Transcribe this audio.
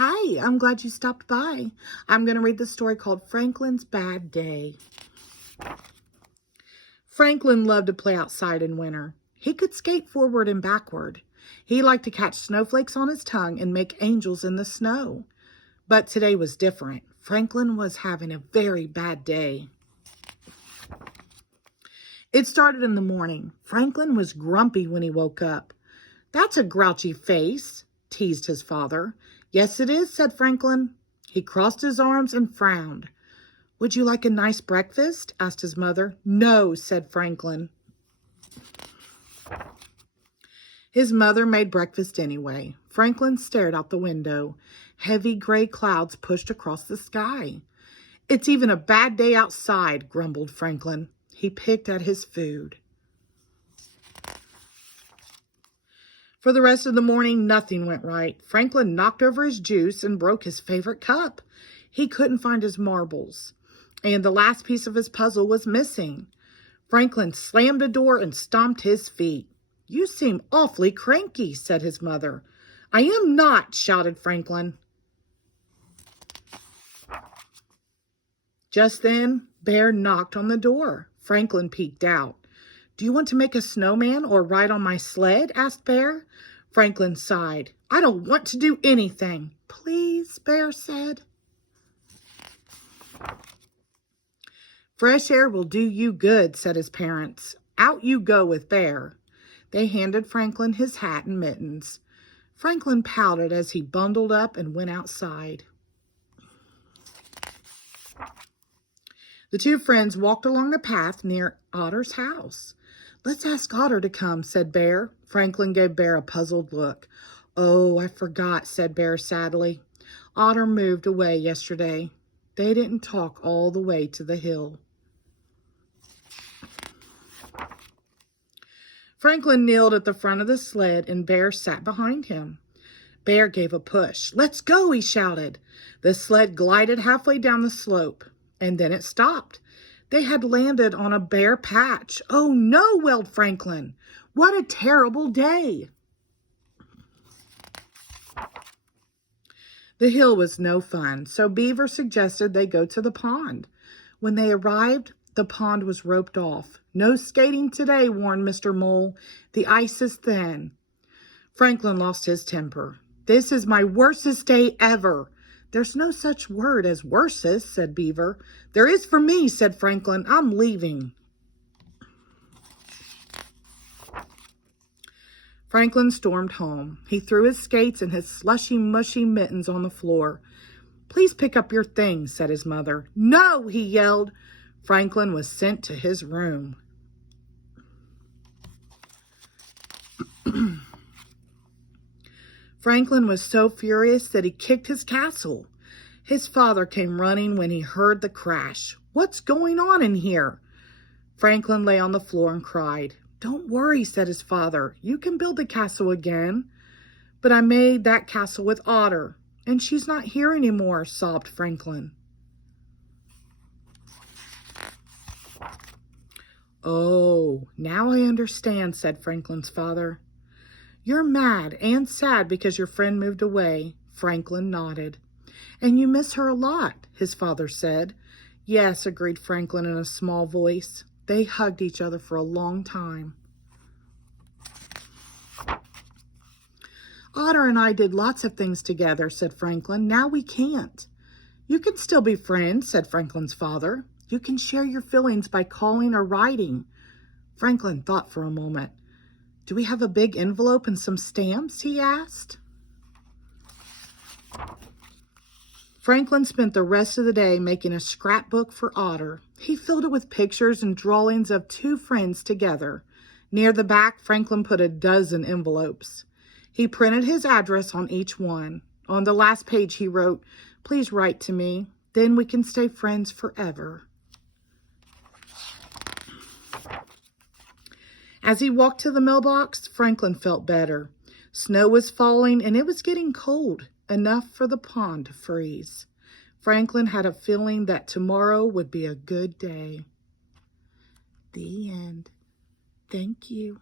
Hi, I'm glad you stopped by. I'm going to read the story called Franklin's Bad Day. Franklin loved to play outside in winter. He could skate forward and backward. He liked to catch snowflakes on his tongue and make angels in the snow. But today was different. Franklin was having a very bad day. It started in the morning. Franklin was grumpy when he woke up. "That's a grouchy face," teased his father. "Yes, it is," said Franklin. He crossed his arms and frowned. "Would you like a nice breakfast?" asked his mother. "No," said Franklin. His mother made breakfast anyway. Franklin stared out the window. Heavy gray clouds pushed across the sky. "It's even a bad day outside," grumbled Franklin. He picked at his food. For the rest of the morning, nothing went right. Franklin knocked over his juice and broke his favorite cup. He couldn't find his marbles, and the last piece of his puzzle was missing. Franklin slammed a door and stomped his feet. "You seem awfully cranky," said his mother. "I am not," shouted Franklin. Just then, Bear knocked on the door. Franklin peeked out. "Do you want to make a snowman or ride on my sled?" asked Bear. Franklin sighed. "I don't want to do anything." "Please," Bear said. "Fresh air will do you good," said his parents. "Out you go with Bear." They handed Franklin his hat and mittens. Franklin pouted as he bundled up and went outside. The two friends walked along the path near Otter's house. "Let's ask Otter to come," said Bear. Franklin gave Bear a puzzled look. "Oh, I forgot," said Bear sadly. "Otter moved away yesterday." They didn't talk all the way to the hill. Franklin kneeled at the front of the sled and Bear sat behind him. Bear gave a push. "Let's go," he shouted. The sled glided halfway down the slope, and then it stopped. They had landed on a bare patch. "Oh no," wailed Franklin. "What a terrible day." The hill was no fun, so Beaver suggested they go to the pond. When they arrived, the pond was roped off. "No skating today," warned Mr. Mole. "The ice is thin." Franklin lost his temper. "This is my worstest day ever." "There's no such word as worstest," said Beaver. "There is for me," said Franklin. "I'm leaving." Franklin stormed home. He threw his skates and his slushy, mushy mittens on the floor. "Please pick up your things," said his mother. "No," he yelled. Franklin was sent to his room. Franklin was so furious that he kicked his castle. His father came running when he heard the crash. "What's going on in here?" Franklin lay on the floor and cried. "Don't worry," said his father. "You can build the castle again." "But I made that castle with Otter, and she's not here anymore," sobbed Franklin. "Oh, now I understand," said Franklin's father. "You're mad and sad because your friend moved away." Franklin nodded. "And you miss her a lot," his father said. "Yes," agreed Franklin in a small voice. They hugged each other for a long time. "Otter and I did lots of things together," said Franklin. "Now we can't." "You can still be friends," said Franklin's father. "You can share your feelings by calling or writing." Franklin thought for a moment. "Do we have a big envelope and some stamps?" he asked. Franklin spent the rest of the day making a scrapbook for Otter. He filled it with pictures and drawings of two friends together. Near the back, Franklin put a dozen envelopes. He printed his address on each one. On the last page, he wrote, "Please write to me. Then we can stay friends forever." As he walked to the mailbox, Franklin felt better. Snow was falling and it was getting cold, enough for the pond to freeze. Franklin had a feeling that tomorrow would be a good day. The end. Thank you.